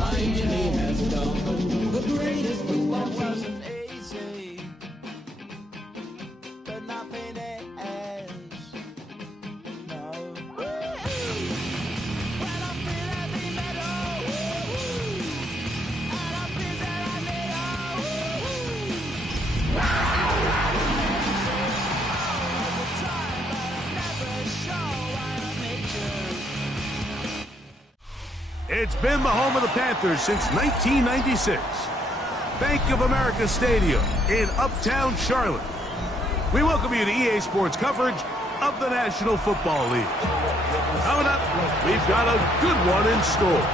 finally has done the greatest football wasn't easy, but nothing is. No. When I feel heavy metal, and I feel that I need all the time, but I never show why I need you. It's been the home of the Panthers since 1996. Bank of America Stadium in Uptown Charlotte. We welcome you to EA Sports coverage of the National Football League. Coming up, we've got a good one in store.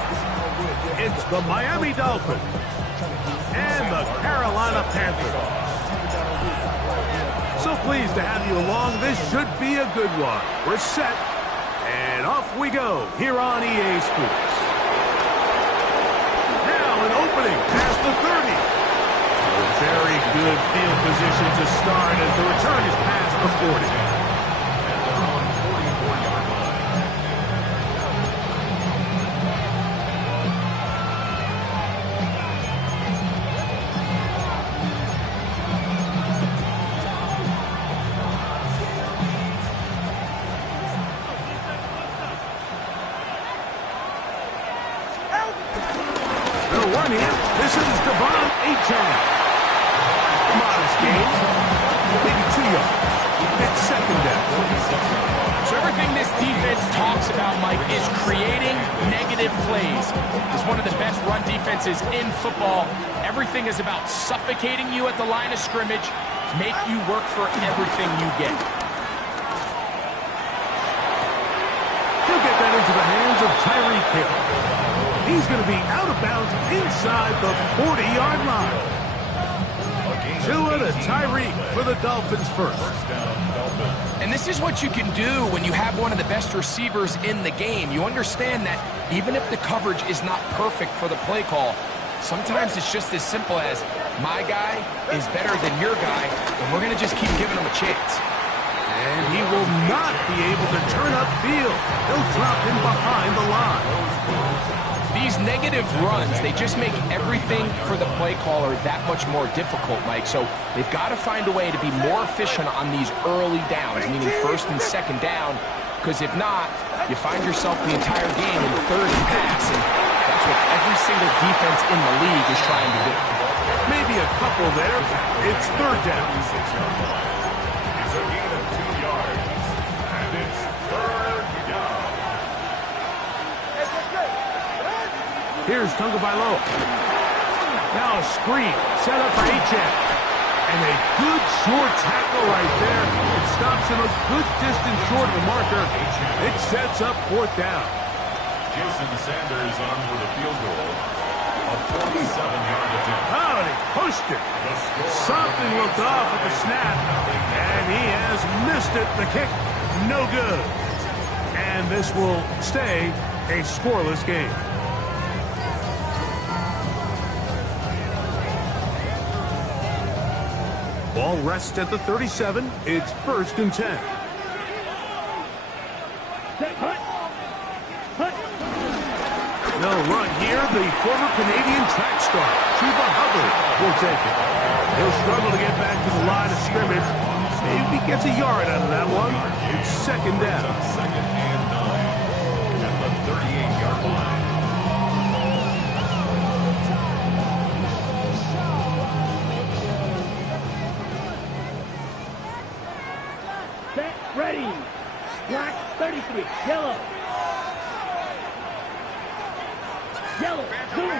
It's the Miami Dolphins and the Carolina Panthers. So pleased to have you along. This should be a good one. We're set, and off we go here on EA Sports. An opening past the 30. A very good field position to start as the return is past the 40. Modest gain, maybe 2 yards. It's second down. So everything this defense talks about, Mike, is creating negative plays. It's one of the best run defenses in football. Everything is about suffocating you at the line of scrimmage, make you work for everything you get. He'll get that into the hands of Tyreek Hill. He's going to be out of bounds inside the 40-yard line. Tua to Tyreek for the Dolphins first. And this is what you can do when you have one of the best receivers in the game. You understand that even if the coverage is not perfect for the play call, sometimes it's just as simple as, my guy is better than your guy, and we're going to just keep giving him a chance. And he will not be able to turn upfield. He'll drop him behind the line. These negative runs, they just make everything for the play caller that much more difficult, Mike. So they've got to find a way to be more efficient on these early downs, meaning first and second down, because if not, you find yourself the entire game in third and pass, and that's what every single defense in the league is trying to do. Maybe a couple there. It's third down. It's a gain of 2 yards, and it's third down. Here's Tagovailoa. Now a screen set up for H.M. And a good short tackle right there. It stops him a good distance short of the marker. It sets up fourth down. Jason Sanders on for the field goal. A 47-yard attempt. Oh, and he pushed it. Something looked off at the snap. And he has missed it. The kick, no good. And this will stay a scoreless game. Ball rests at the 37. It's first and 10. No run here. The former Canadian track star, Chuba Hubbard, will take it. He'll struggle to get back to the line of scrimmage. Maybe gets a yard out of that one. It's second down. Second and 9 at the 38-yard line. Ready. Black 33. Yellow. Yellow. Blue.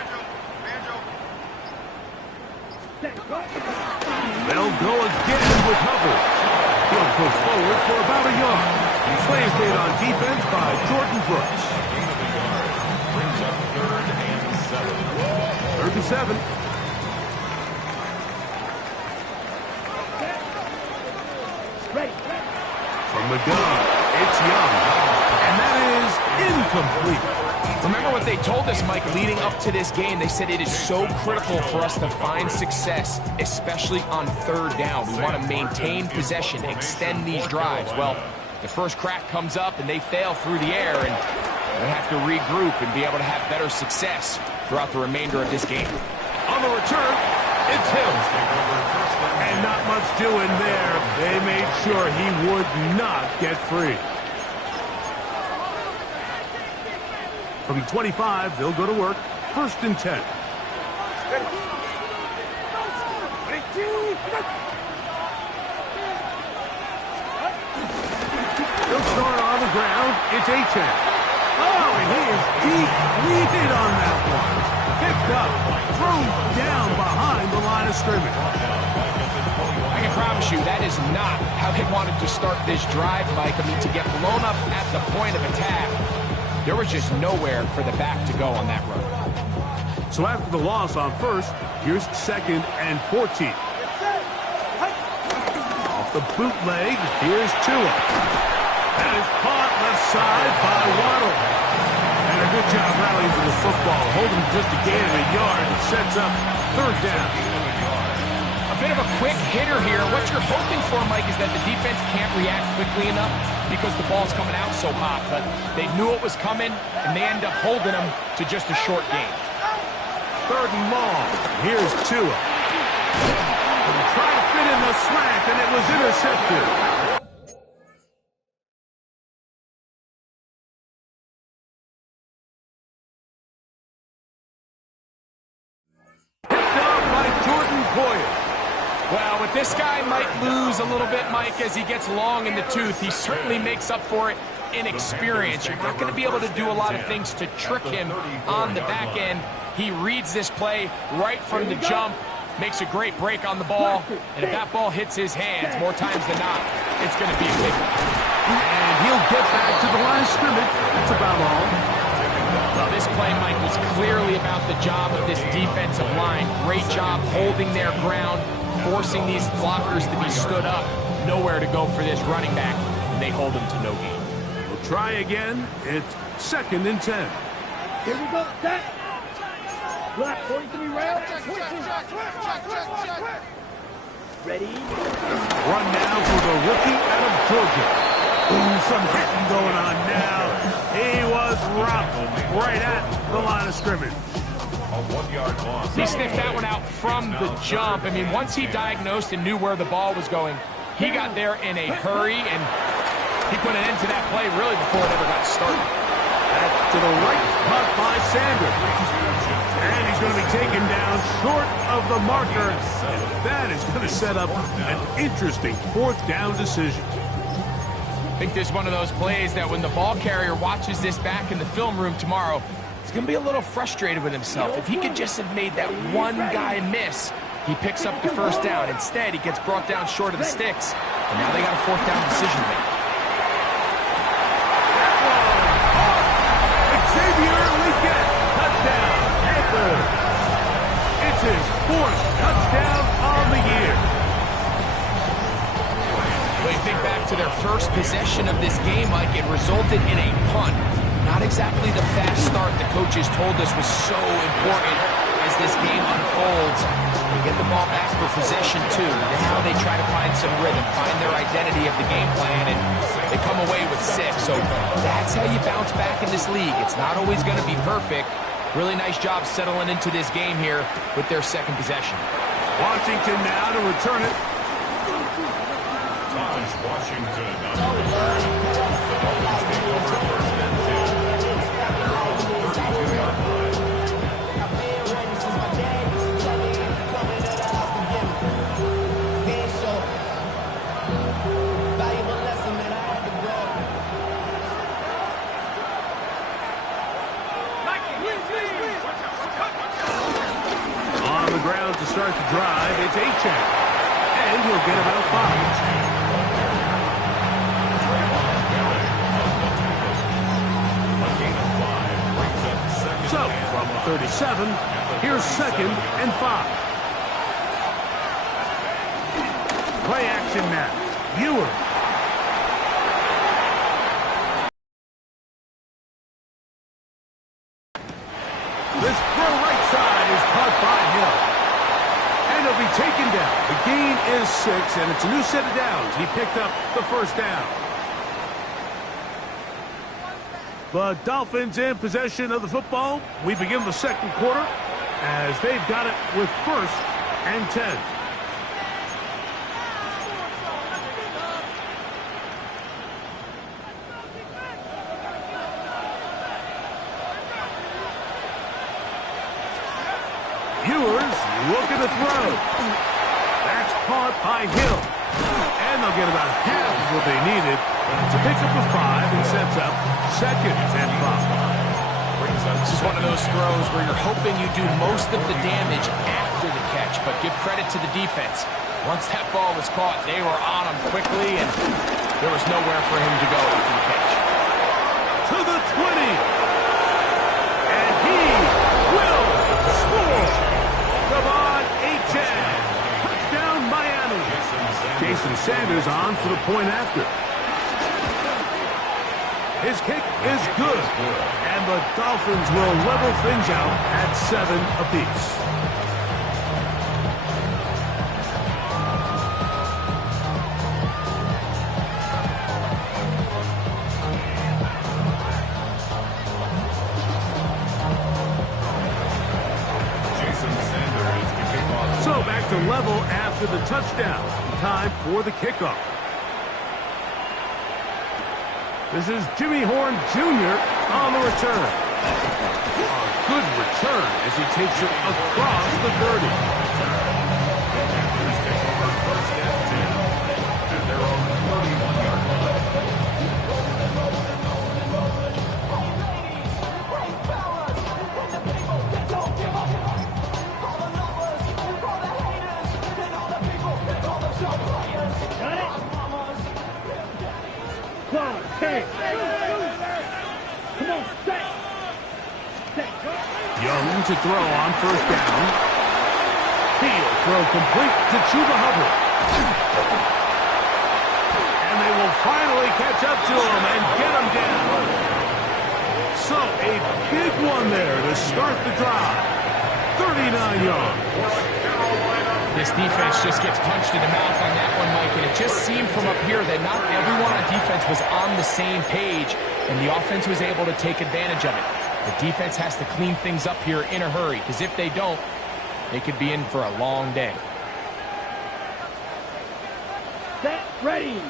They'll go again with Hubbard. He'll push forward for about a yard. Plays made on defense by Jordan Brooks. Gain of a yard. Brings up third and 7. Third and 7. Ready. From the gun, it's Young. And that is incomplete. Remember what they told us, Mike, leading up to this game. They said it is so critical for us to find success, especially on third down. We want to maintain possession, extend these drives. Well, the first crack comes up and they fail through the air, and they have to regroup and be able to have better success. throughout the remainder of this game. On the return, it's him. And not much doing there. They made sure he would not get free. From the 25, they'll go to work. 1st and 10. They'll start on the ground. It's Achan. Oh, and he is deep-weeded on that one. Picked up, thrown down behind the line of scrimmage. I can promise you that is not how they wanted to start this drive, Mike. I mean, to get blown up at the point of attack, there was just nowhere for the back to go on that run. So after the loss on 1st, here's 2nd and 14. Off the bootleg, here's Tua. That is caught left side by Waddle. And a good job rallying to the football, holding just a gain of a yard and sets up 3rd down. A bit of a quick hitter here. What you're hoping for, Mike, is that the defense can't react quickly enough because the ball's coming out so hot. But they knew it was coming, and they end up holding them to just a short gain. 3rd and long. Here's Tua. Trying to fit in the slant, and it was intercepted. Well, with this guy might lose a little bit, Mike, as he gets long in the tooth. He certainly makes up for it in experience. You're not going to be able to do a lot of things to trick him on the back end. He reads this play right from the jump, makes a great break on the ball, and if that ball hits his hands more times than not, it's going to be a big one. And he'll get back to the line of scrimmage. That's about all. Well, this play, Mike, was clearly about the job of this defensive line. Great job holding their ground, forcing these blockers to be stood up. Nowhere to go for this running back, and they hold him to no gain. We'll try again. It's 2nd and 10. Here we go. Set. Block 43 round. Ready? Run now for the rookie out of Georgia. Ooh, some hitting going on now. He was rocked right at the line of scrimmage. A 1-yard loss. He sniffed that one out from the jump. I mean, once he diagnosed and knew where the ball was going, he got there in a hurry, and he put an end to that play really before it ever got started. Back to the right, caught by Sanders. And he's going to be taken down short of the marker. And that is going to set up an interesting 4th down decision. I think this is one of those plays that when the ball carrier watches this back in the film room tomorrow, he's going to be a little frustrated with himself. If he could just have made that one guy miss, he picks up the 1st down. Instead, he gets brought down short of the sticks, and now they got a 4th down decision to make. Touchdown, Panthers. It's his 4th touchdown on the year. When you think back to their first possession of this game, Mike, it resulted in a punt. Not exactly the fast start the coaches told us was so important as this game unfolds. They get the ball back for possession 2. Now they try to find some rhythm, find their identity of the game plan, and they come away with 6. So that's how you bounce back in this league. It's not always going to be perfect. Really nice job settling into this game here with their 2nd possession. Washington now to return it. Washington. The Dolphins take over 1st and 10. They're on the 32-yard line. On the ground to start the drive, it's Achan. And he'll get about 5. So, from the 37, here's 2nd and 5. Play action now. Ewer. This throw right side is caught by Hill. And he'll be taken down. The gain is 6, and it's a new set of downs. He picked up the 1st down. The Dolphins in possession of the football. We begin the second quarter as they've got it with 1st and 10. Ewers looking to throw. That's caught by Hill. And they'll get about half of what they needed to pick up a 5 and sets up 2nd and 5. This is one of those throws where you're hoping you do most of the damage after the catch, but give credit to the defense. Once that ball was caught, they were on him quickly, and there was nowhere for him to go after the catch. To the 20. And he will score. Devon Achane. Touchdown, Miami. Jason Sanders on for the point after. His kick is good. And the Dolphins will level things out at 7 apiece. So back to level after the touchdown. Time for the kickoff. This is Jimmy Horn Jr. on the return. A good return as he takes it across the 30. Young to throw on 1st down. He'll throw complete to Chuba Hubbard. And they will finally catch up to him and get him down. So a big one there to start the drive. 39 yards. This defense just gets punched in the mouth on that one, Mike, and it just seemed from up here that not everyone on defense was on the same page, and the offense was able to take advantage of it. The defense has to clean things up here in a hurry, because if they don't, they could be in for a long day. Set, ready.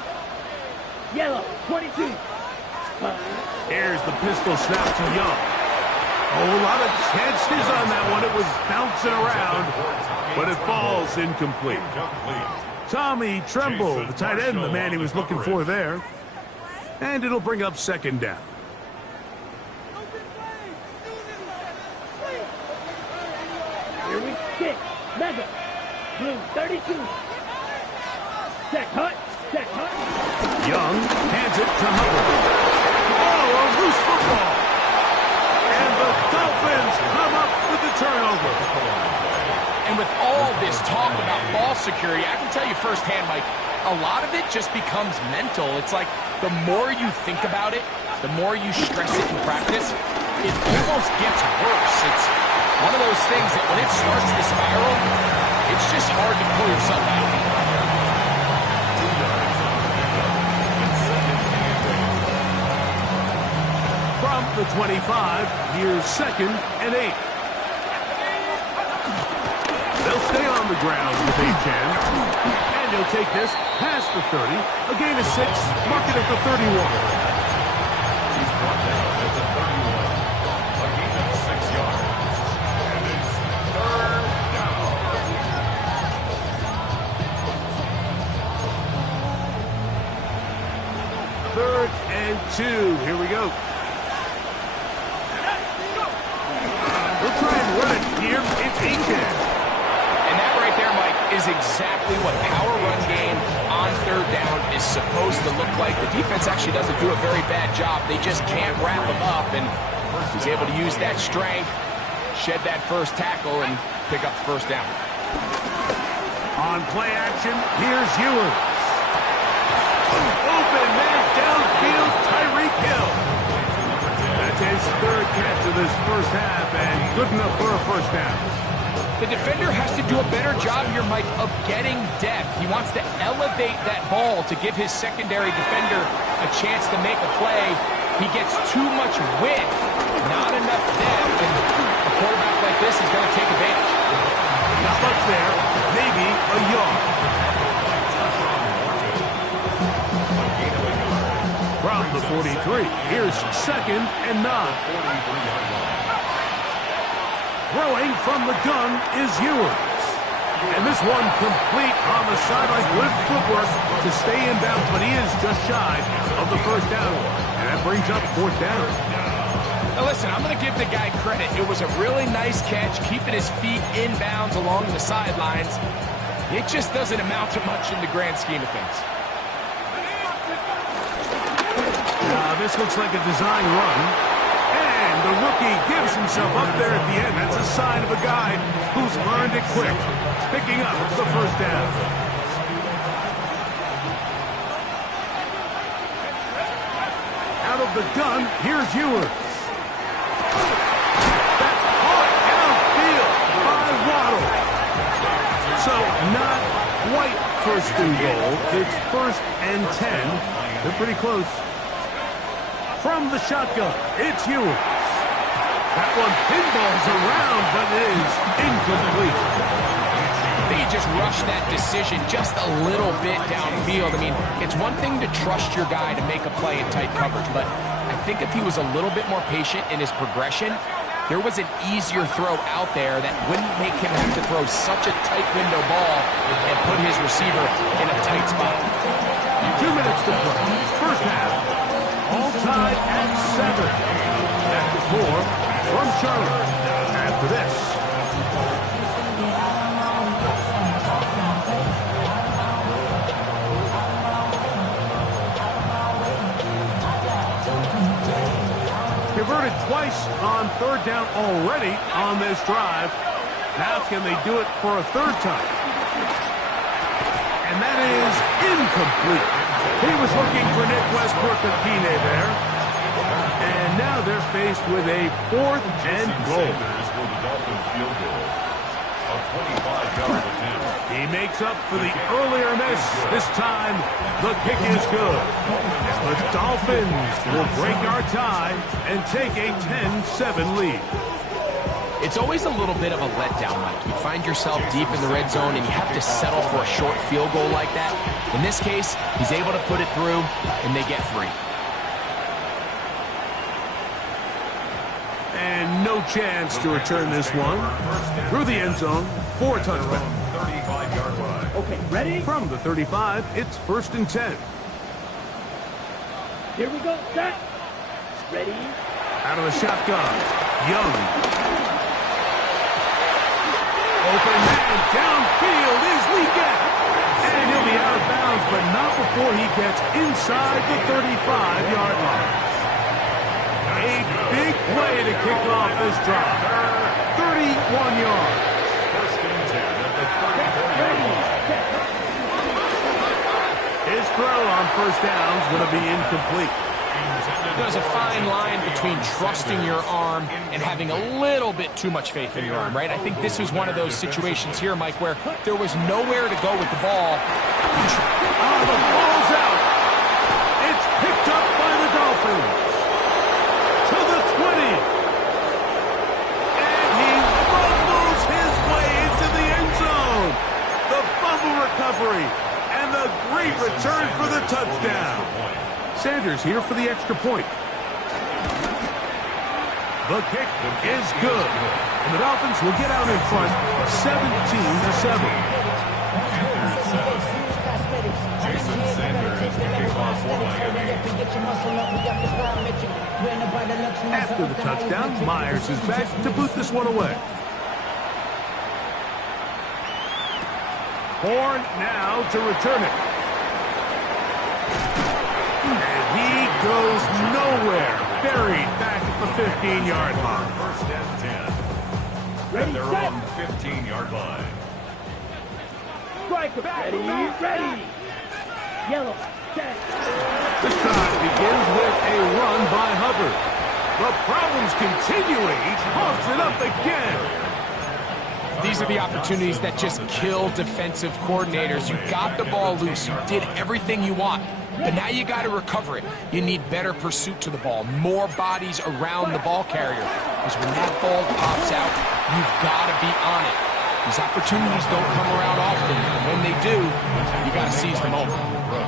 Yellow, 22. Here's the pistol snap to Young. A whole lot of chances on that one. It was bouncing around, but it falls incomplete. Tommy Tremble, the tight end, the man he was looking for there. And it'll bring up 2nd down. Here we sit. Mega. Blue 32. Set hut. Set hut. Young hands it to Hubbard. Oh, a loose football. And the Dolphins come up with the turnover. And with all this talk about ball security, I can tell you firsthand, Mike, a lot of it just becomes mental. It's like the more you think about it, the more you stress it in practice, it almost gets worse. It's one of those things that when it starts to spiral, it's just hard to pull yourself out. From the 25, here's 2nd and 8. They'll stay on the ground with Achane. And he'll take this past the 30. A gain of 6, mark it at the 31. He's brought down at the 31. A gain of 6 yards. And it's 3rd down. 3rd and 2. Here we go. We'll try and run it here. It's Achane. And that right there, Mike, is exactly what power run game on 3rd down is supposed to look like. The defense actually doesn't do a very bad job. They just can't wrap him up, and he's able to use that strength, shed that first tackle, and pick up the 1st down. On play action, here's Ewers. Open man downfield, Tyreek Hill. That's his 3rd catch of this 1st half, and good enough for a 1st down. The defender has to do a better job here, Mike, of getting depth. He wants to elevate that ball to give his secondary defender a chance to make a play. He gets too much width, not enough depth, and a quarterback like this is going to take advantage. Not much there, maybe a yard. From the 43, here's 2nd and 9. Throwing from the gun is Ewers. And this one complete on the sideline with footwork to stay in bounds, but he is just shy of the first down. And that brings up 4th down. Now listen, I'm going to give the guy credit. It was a really nice catch, keeping his feet in bounds along the sidelines. It just doesn't amount to much in the grand scheme of things. This looks like a design run. And the rookie gives himself up there at the end. That's a sign of a guy who's learned it quick, picking up the first down. Out of the gun, here's Ewers. That's caught downfield by Waddle. So not quite 1st and goal. It's 1st and 10. They're pretty close. From the shotgun, it's Ewers. That one pinballs around, but it is incomplete. They just rushed that decision just a little bit downfield. I mean, it's one thing to trust your guy to make a play in tight coverage, but I think if he was a little bit more patient in his progression, there was an easier throw out there that wouldn't make him have to throw such a tight window ball and put his receiver in a tight spot. 2 minutes to play. First half. All tied at 7. Back with more from Charlotte after this. Converted twice on 3rd down already on this drive. Now can they do it for a 3rd time? And that is incomplete. He was looking for Nick Westbrook-Akine there. And now they're faced with a 4th and goal. He makes up for the earlier miss. This time, the kick is good. The Dolphins will break our tie and take a 10-7 lead. It's always a little bit of a letdown, Mike. You find yourself deep in the red zone and you have to settle for a short field goal like that. In this case, he's able to put it through, and they get 3. And no chance to return this one. Through the end zone for a touchdown. 35-yard line. Okay, ready? From the 35, it's 1st and 10. Here we go. Set. Ready? Out of the shotgun, Young. Open man downfield is Leggett. And he'll be out of bounds, but not before he gets inside the 35-yard line. A big play to kick off this drive. 31 yards. 1st and 10 at the 34-yard line. His throw on 1st down is going to be incomplete. There's a fine line between trusting your arm and having a little bit too much faith in your arm, right? I think this was one of those situations here, Mike, where there was nowhere to go with the ball. Oh, the ball's out. It's picked up by the Dolphins. To the 20. And he fumbles his way into the end zone. The fumble recovery and the great return for the touchdown. Sanders here for the extra point. The kick is good. And the Dolphins will get out in front 17-7. Jason Sanders, the kickoff for Miami. After the touchdown, Myers is back to boot this one away. Horn now to return it. And he goes nowhere. Buried back at the 15-yard line. 1st and 10. Ready, And they're set. on the 15-yard line. Striker. Ready, ready. Yellow. Set. This drive begins with a run by Hubbard. The problems continuing. He coughs it up again. These are the opportunities that just kill defensive coordinators. You got the ball loose. You did everything you want. But now you got to recover it. You need better pursuit to the ball, more bodies around the ball carrier. Because when that ball pops out, you've got to be on it. These opportunities don't come around often, and when they do, you got to seize the moment.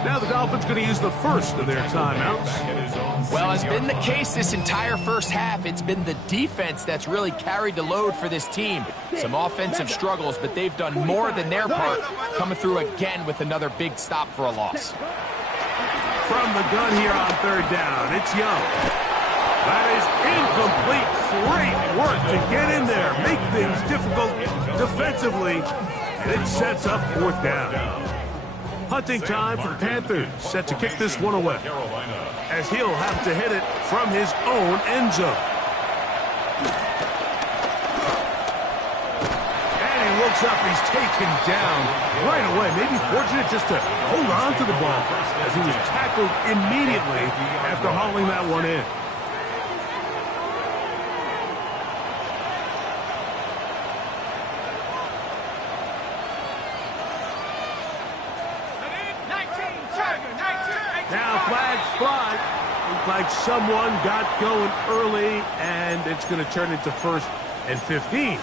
Now the Dolphins going to use the first of their timeouts. Well, as been the case this entire first half, it's been the defense that's really carried the load for this team. Some offensive struggles, but they've done more than their part, coming through again with another big stop for a loss. From the gun here on third down, it's Young. That is incomplete. Great work to get in there, make things difficult defensively, and it sets up fourth down. Hunting time for the Panthers, set to kick this one away, as he'll have to hit it from his own end zone. And he looks up, he's taken down right away. Maybe fortunate just to hold on to the ball, as he was tackled immediately after hauling that one in. Now flags fly. Looks like someone got going early, and it's going to turn into 1st and 15.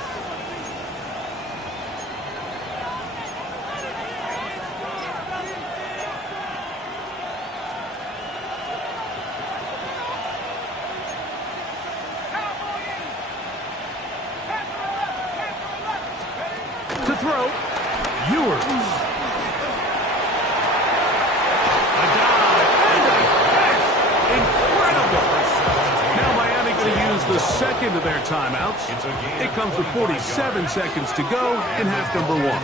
To throw, Ewers. The second of their timeouts. It comes with 47 seconds to go in half number one.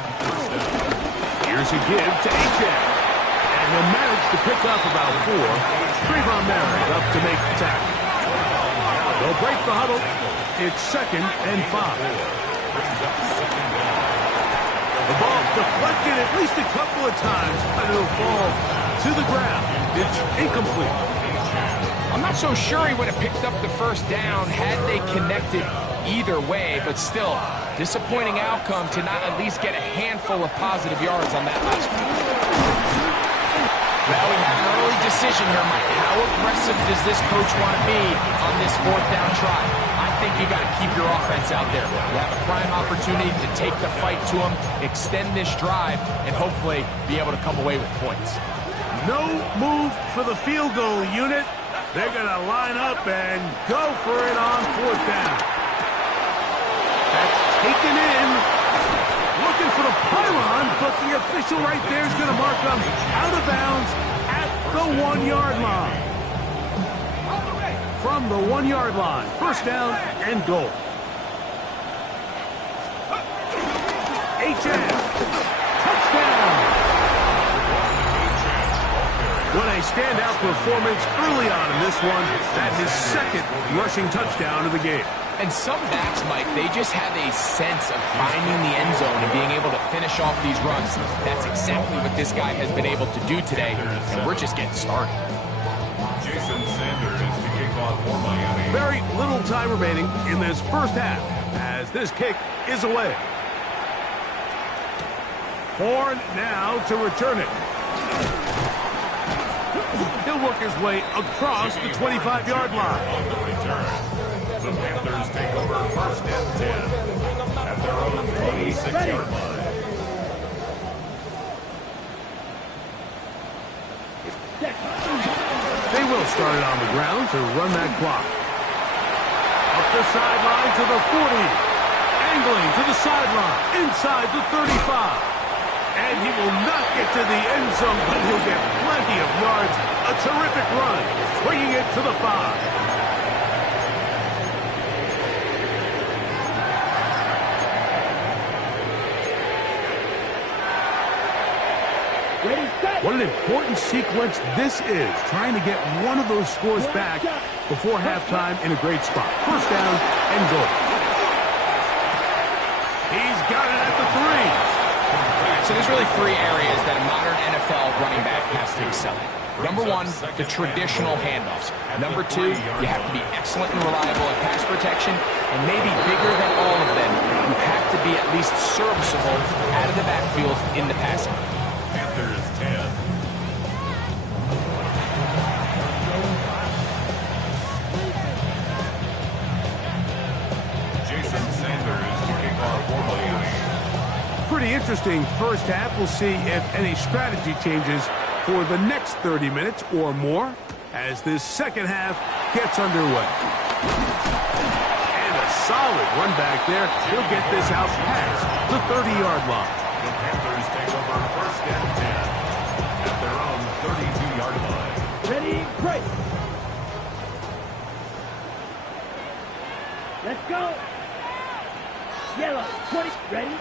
Here's a give to H.A. And he'll manage to pick up about 4. Trayvon Merritt up to make the tackle. They'll break the huddle. It's 2nd and 5. The ball deflected at least a couple of times, but it'll fall to the ground. It's incomplete. I'm not so sure he would have picked up the first down had they connected either way, but still, disappointing outcome to not at least get a handful of positive yards on that last one. Well, we have an early decision here, Mike. How aggressive does this coach want to be on this 4th down try? I think you got to keep your offense out there. You have a prime opportunity to take the fight to them, extend this drive, and hopefully be able to come away with points. No move for the field goal unit. They're going to line up and go for it on 4th down. That's taken in. Looking for the pylon, but the official right there is going to mark them out of bounds at the 1-yard line. From the 1-yard line, 1st down and goal. H.A. Touchdown. What a standout performance early on in this one. That's his 2nd rushing touchdown of the game. And some backs, Mike, they just have a sense of finding the end zone and being able to finish off these runs. That's exactly what this guy has been able to do today, and we're just getting started. Jason Sanders to kick off for Miami. Very little time remaining in this first half as this kick is away. Horn now to return it. He'll work his way across the 25-yard line. On the return, the Panthers take over 1st and 10 at their own 26-yard line. They will start it on the ground to run that clock. Up the sideline to the 40. Angling to the sideline, inside the 35. And he will not get to the end zone, but he'll get plenty of yards. A terrific run, bringing it to the 5. What an important sequence this is, trying to get one of those scores back before halftime in a great spot. 1st down and goal. He's got it at the 3. So there's really three areas that a modern NFL running back has to excel in. Number one, the traditional handoffs. Number two, you have to be excellent and reliable at pass protection. And maybe bigger than all of them, you have to be at least serviceable out of the backfield in the passing. Panthers 10. Jason Sanders to kick off for Miami. Pretty interesting first half. We'll see if any strategy changes for the next 30 minutes or more as this second half gets underway. And a solid run back there. He'll get this out past the 30-yard line. The Panthers take over first and 10 at their own 32-yard line. Ready, break. Let's go. Yellow, 20, ready.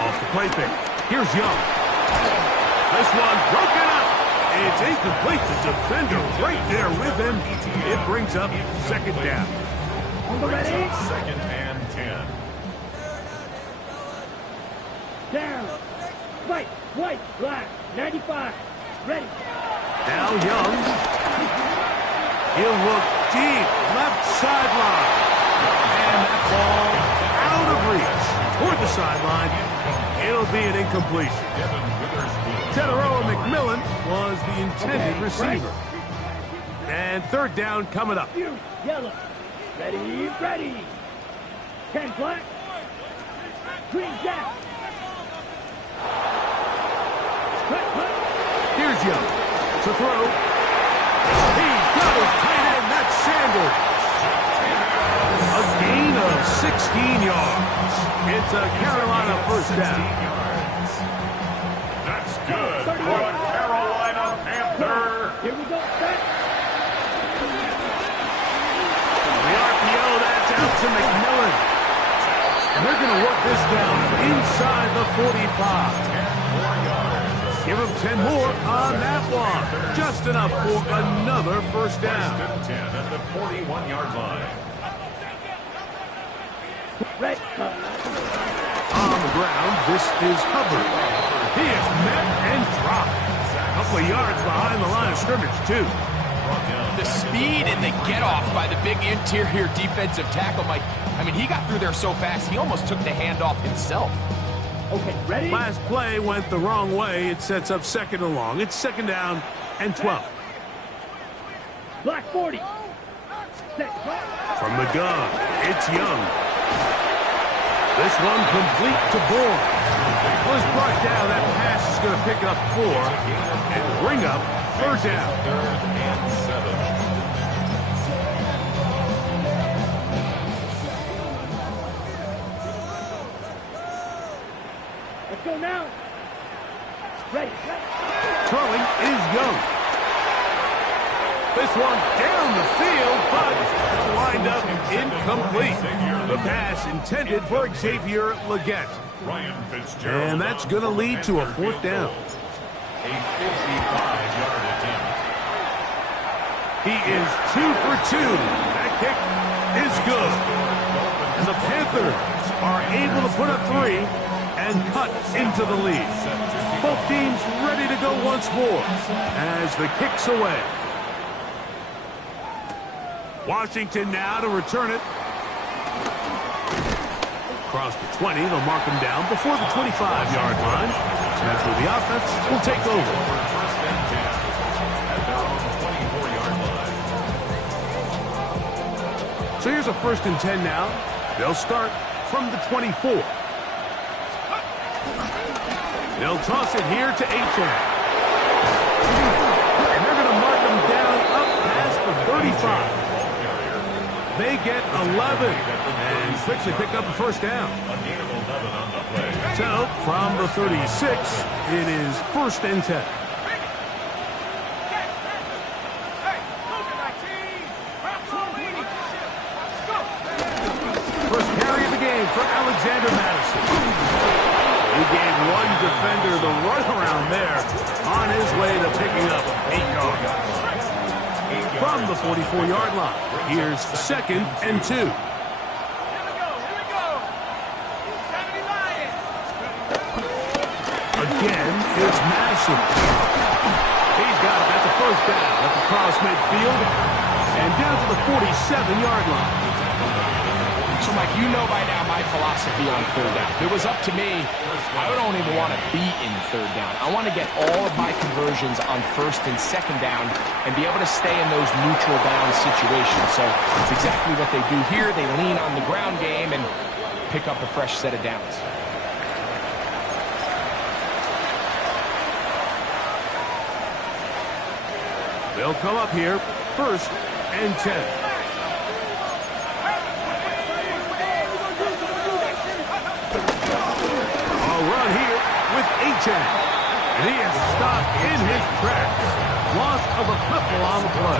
Off the play fake. Here's Young. This one broken up. It's incomplete. The defender right there with him. It brings up second down. On the ready. Second and 10. Down. White, white, black, 95. Ready. Now Young. He'll look deep. Left sideline. And that ball out of reach. Toward the sideline. It'll be an incompletion. Teteroa McMillan was the intended receiver. And third down coming up. Yellow. Ready, ready. 10 black. Green jack. Here's Young to throw. He's got his tight end. That's Sanders. A gain of 16 yards. It's a Carolina first down. That's good for a Carolina Panther. Here we go. Back. The RPO, that's out to McMillan. And they're going to work this down inside the 45. Give him 10 more on that one. Just enough for another first down. First and 10 at the 41-yard line. Red. On the ground, this is Hubbard. He is met and dropped. A couple of yards behind the line of scrimmage, too. The speed and the get-off by the big interior defensive tackle, Mike. I mean, he got through there so fast, he almost took the handoff himself. Okay, ready? Last play went the wrong way. It sets up second and long. It's second down and 12. Black 40. Set. From the gun, it's Young. This one complete to Bourne. Was brought down. That pass is going to pick up 4 and bring up third down. Third and 7. Let's go now. Ready. Throwing is Young. This one down the field, but lined up incomplete. The pass intended for Xavier Legette. Ryan Fitzgerald. And that's going to lead to a fourth down. A 55-yard attempt. He is 2 for 2. That kick is good. And the Panthers are able to put up 3 and cut into the lead. Both teams ready to go once more as the kick's away. Washington now to return it. Across the 20, they'll mark him down before the 25-yard line. That's where the offense will take over. First and 10 at their own 24-yard line. So here's a first and 10 now. They'll start from the 24. They'll toss it here to Achane. And they're going to mark him down up past the 35. They get 11 and quickly pick up the first down. A gain of 11 on the play. So from the 36, it is first and 10. First carry of the game for Alexander Madison. He gave one defender the runaround there on his way to picking up 8 yards. From the 44-yard line, here's second and 2. A him is massive. He's got it. That's a first down at the cross midfield and down to the 47-yard line. So, Mike, you know by now my philosophy on third down. If it was up to me, I don't even want to be in third down. I want to get all of my conversions on first and second down and be able to stay in those neutral down situations. So it's exactly what they do here. They lean on the ground game and pick up a fresh set of downs. They'll come up here, 1st and 10. Run here with H.N. And he is stopped in his tracks. Loss of a couple on the play.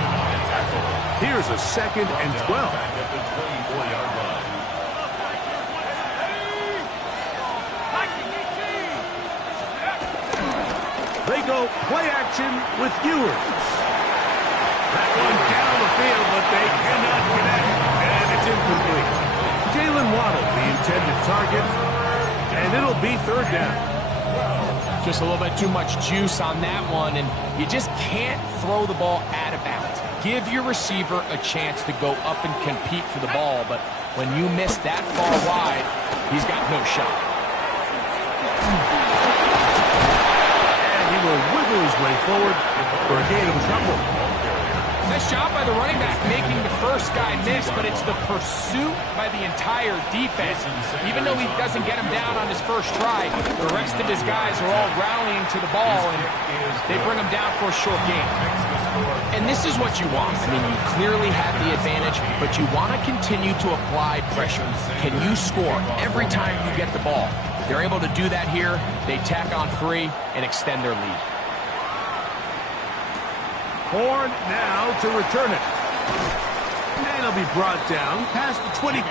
Here's a 2nd and 12. They go play action with Ewers. That one down the field, but they cannot connect. And it's incomplete. Jalen Waddle, the intended target. And it'll be 3rd down. Just a little bit too much juice on that one, and you just can't throw the ball out of bounds. Give your receiver a chance to go up and compete for the ball, but when you miss that far wide, he's got no shot. And he will wiggle his way forward for a gain of a couple. Nice job by the running back making the first guy miss, but it's the pursuit by the entire defense. Even though he doesn't get him down on his first try, the rest of his guys are all rallying to the ball, and they bring him down for a short gain. And this is what you want. I mean, you clearly have the advantage, but you want to continue to apply pressure. Can you score every time you get the ball? They're able to do that here. They tack on 3 and extend their lead. Horn now to return it. And he'll be brought down past the 25.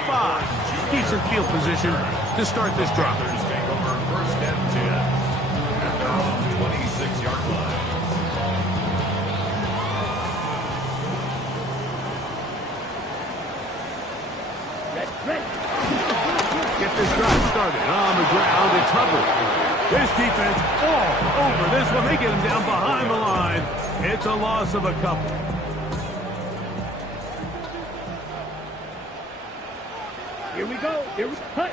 Decent field position to start this drive. Take over 1st and 10 at their own 26-yard line. Get this drive started on the ground. It's Hubbard. This defense all over this one. They get him down behind the line. It's a loss of a couple. Here we go. Here we go.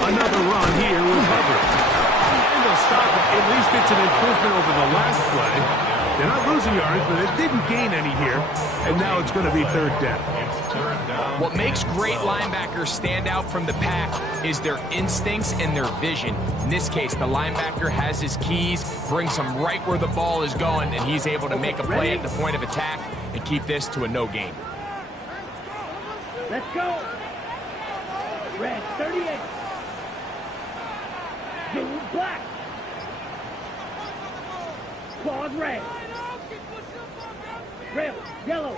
Another run here with Hubbard. And they'll stop it. At least it's an improvement over the last play. They're not losing yards, but it didn't gain any here. And now it's going to be 3rd down. What makes great linebackers stand out from the pack is their instincts and their vision. In this case, the linebacker has his keys, brings him right where the ball is going, and he's able to make a play at the point of attack and keep this to a no gain. Let's go. Red 38. Blue black. Claws red. Red yellow.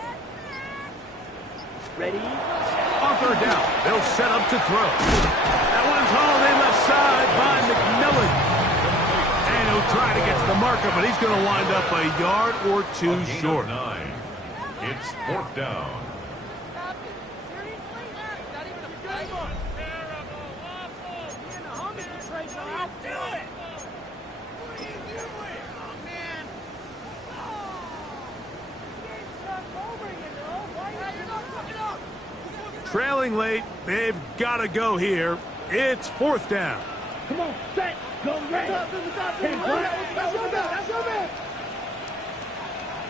Ready? On 3rd down, they'll set up to throw. That one's hauled in left side by McMillan. And he'll try to get to the marker, but he's going to wind up a yard or 2 short. 9. It's 4th down. Trailing late, they've got to go here. It's 4th down. Come on, set, go red.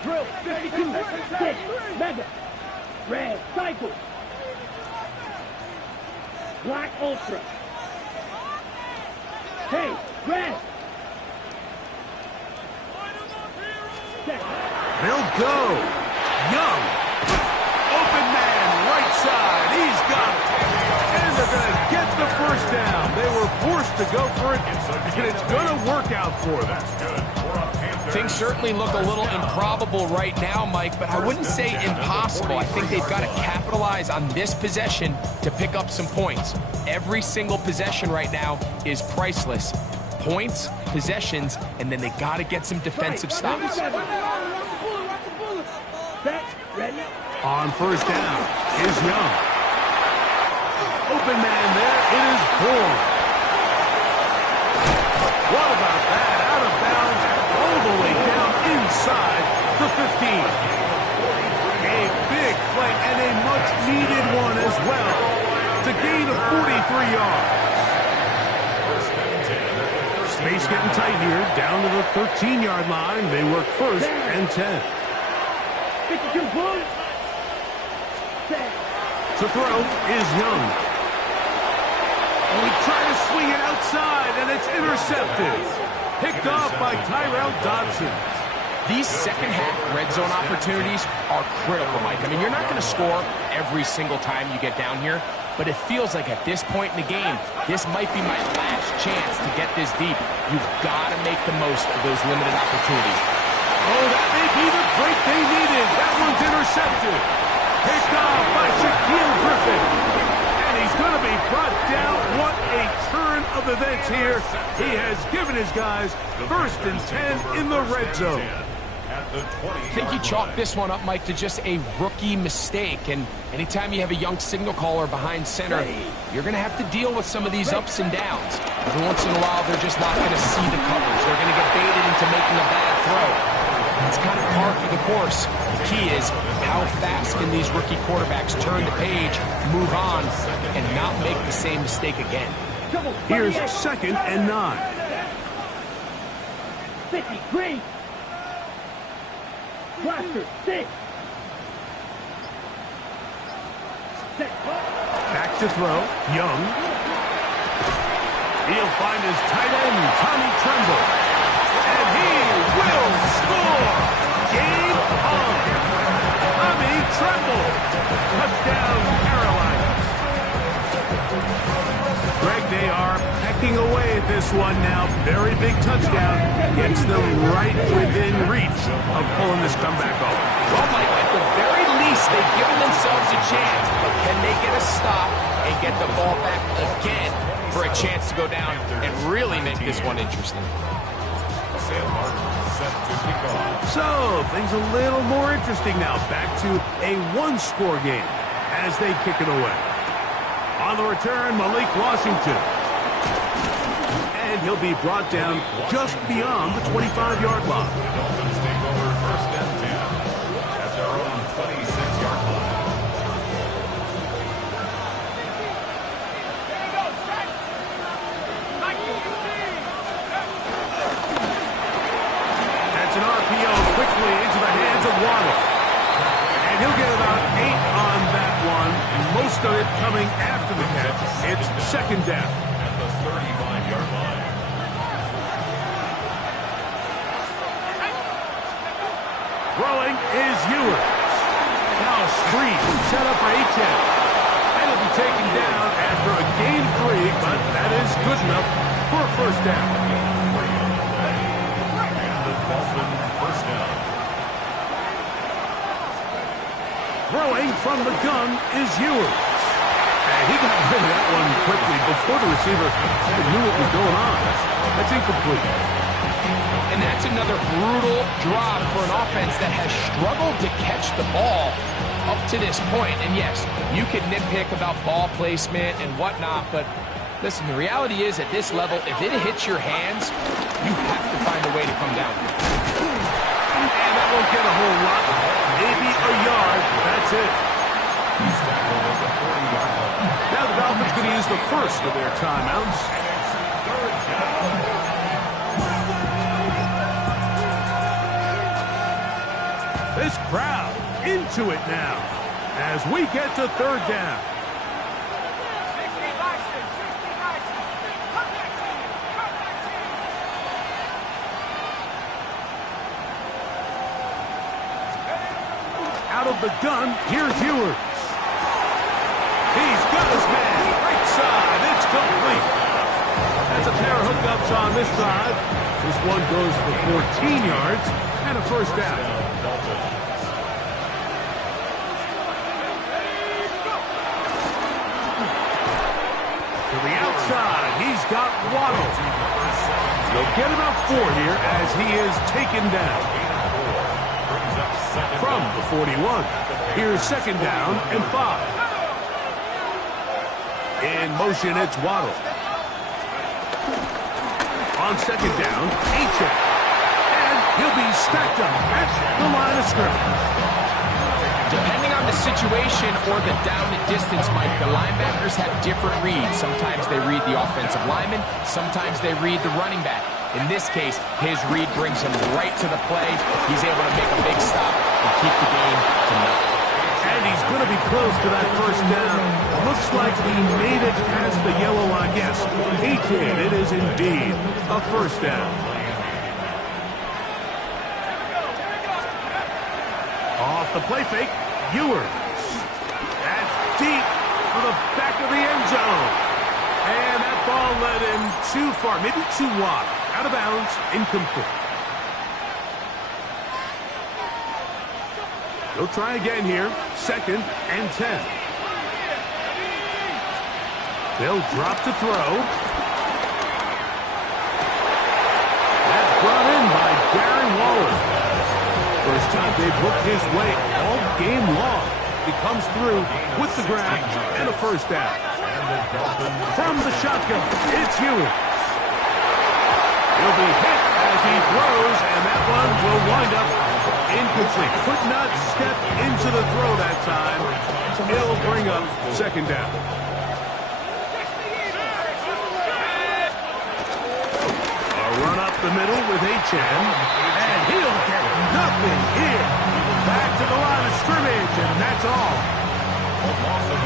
Drill, 52, sit, mega. Red, cycle. Black ultra. Hey, red. Set. They'll go. Young. Open man, right side. He's got it. And they're going to get the 1st down. They were forced to go for it, and it's going to work out for them. Things certainly look a little improbable right now, Mike, but I wouldn't say impossible. I think they've got to capitalize on this possession to pick up some points. Every single possession right now is priceless. Points, possessions, and then they got to get some defensive stops. Set, ready. On 1st down is Young. Open man there. It is Horn. What about that? Out of here down to the 13-yard line. They work first and 10. 52 points. To throw is Young. And he tried to swing it outside, and it's intercepted. Picked off by Tyrell Dodson. These second-half red zone opportunities are critical, Mike. I mean, you're not going to score every single time you get down here, but it feels like at this point in the game, this might be my last chance to get this deep. You've got to make the most of those limited opportunities. Oh, that may be the break they needed. That one's intercepted. Picked off by Shaquille Griffin. And he's going to be brought down. What a turn of events here. He has given his guys first and 10 in the red zone. I think you chalk this one up, Mike, to just a rookie mistake. And anytime you have a young signal caller behind center, you're going to have to deal with some of these ups and downs. Every once in a while, they're just not going to see the coverage. They're going to get baited into making a bad throw. It's kind of par for the course. The key is how fast can these rookie quarterbacks turn the page, move on, and not make the same mistake again. Here's second and 9. 53. Blaster, 6. Back to throw, Young. He'll find his tight end, Tommy Tremble. And he will score! Game on! Tommy Tremble! Touchdown, Carolina. Greg, they are pecking away at this one now. Very big touchdown. Gets them right within reach of pulling this comeback off. Well, Mike, at the very least, they've given themselves a chance, but can they get a stop and get the ball back again for a chance to go down and really make this one interesting? So, things a little more interesting now. Back to a one-score game as they kick it away. On the return, Malik Washington. And he'll be brought down just beyond the 25-yard line. Dolphins take over first and 10 at their own 26-yard line. That's an RPO quickly into the hands of Waddle. And he'll get about 8 on that one. Most of it coming after the catch. It's second down. At the 35-yard line. Throwing is Ewers. Now screen set up for H.M. And he'll be taken down after a gain 3, but that is good enough for a first down. And the Dolphin first down. Throwing from the gun is Ewers. And he got rid of that one quickly before the receiver even knew what was going on. That's incomplete. And that's another brutal drop for an offense that has struggled to catch the ball up to this point. And yes, you can nitpick about ball placement and whatnot, but listen, the reality is at this level, if it hits your hands, you have to find a way to come down. And that won't get a whole lot. Maybe a yard. That's it. He's tackled at the 40-yard line. Now the Dolphins going to use the first of their timeouts. Third down. This crowd into it now as we get to third down. Out of the gun, here's Ewers. He's got his man, right side, it's complete. That's a pair of hookups on this drive. This one goes for 14 yards and a first down. To the outside, he's got Waddle. They'll get about 4 here as he is taken down. From the 41, here's second down and 5. In motion, it's Waddle. On second down, H.M. And he'll be stacked up at the line of scrimmage. Depending on the situation or the down and distance, Mike, the linebackers have different reads. Sometimes they read the offensive lineman. Sometimes they read the running back. In this case, his read brings him right to the play. He's able to make a big stop and keep the game to nothing. And he's going to be close to that first down. Looks like he made it past the yellow line. Yes, he did. It is indeed a first down. Off the play fake, Ewers. That's deep for the back of the end zone. And that ball led him too far, maybe too wide. Out of bounds, incomplete. He'll try again here. 2nd and 10. They'll drop to throw. That's brought in by Darren Waller. First time they've looked his way all game long. He comes through with the grab and a first down. From the shotgun, it's Ewers. He'll be hit as he throws, and that one will wind up incomplete. Could not step into the throw that time. It'll bring up 2nd down. A run up the middle with H.M. And he'll get nothing here. Back to the line of scrimmage, and that's all.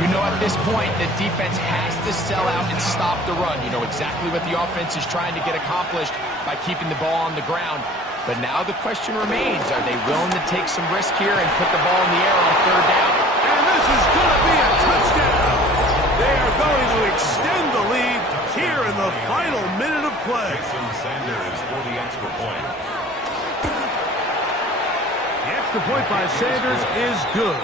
You know, at this point, the defense has to sell out and stop the run. You know exactly what the offense is trying to get accomplished by keeping the ball on the ground. But now the question remains, are they willing to take some risk here and put the ball in the air on 3rd down? And this is going to be a touchdown. They are going to extend the lead here in the final minute of play. Jason Sanders for the extra point. The extra point by Sanders is good.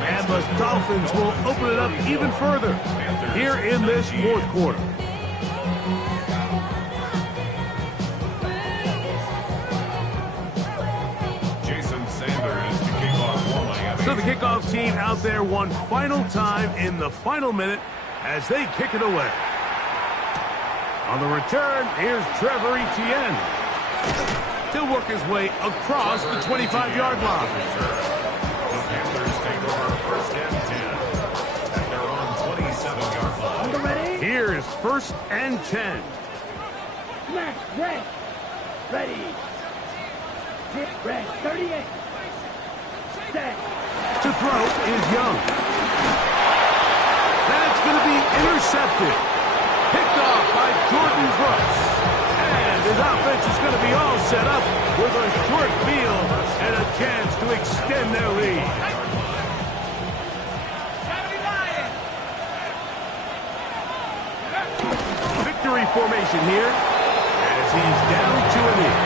And the Dolphins will open it up even further here in this 4th quarter. Jason Sanders to kick off for Miami. So the kickoff team out there one final time in the final minute as they kick it away. On the return, here's Trevor Etienne. He'll work his way across the 25-yard line. The Panthers take over 1st and 10 at their own 27-yard line. Ready? Here's 1st and 10. Smash, red. Ready. Hit red. 38. Set. To throw is Young. That's going to be intercepted. Picked off by Jordan Brooks. And his offense is going to be all set up with a short field and a chance to extend their lead. Victory formation here as he's down to a knee.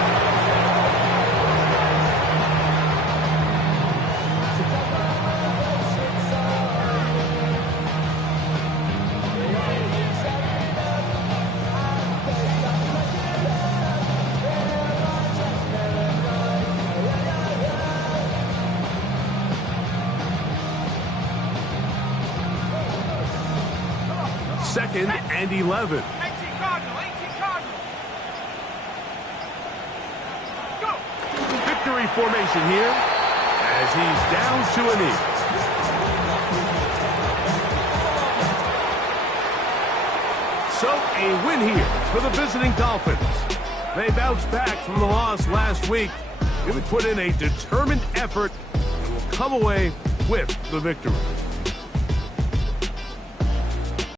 Second and 11. 18 Cardinal, 18 Cardinal. Go. Victory formation here as he's down to a knee. So a win here for the visiting Dolphins. They bounced back from the loss last week. They would put in a determined effort and will come away with the victory.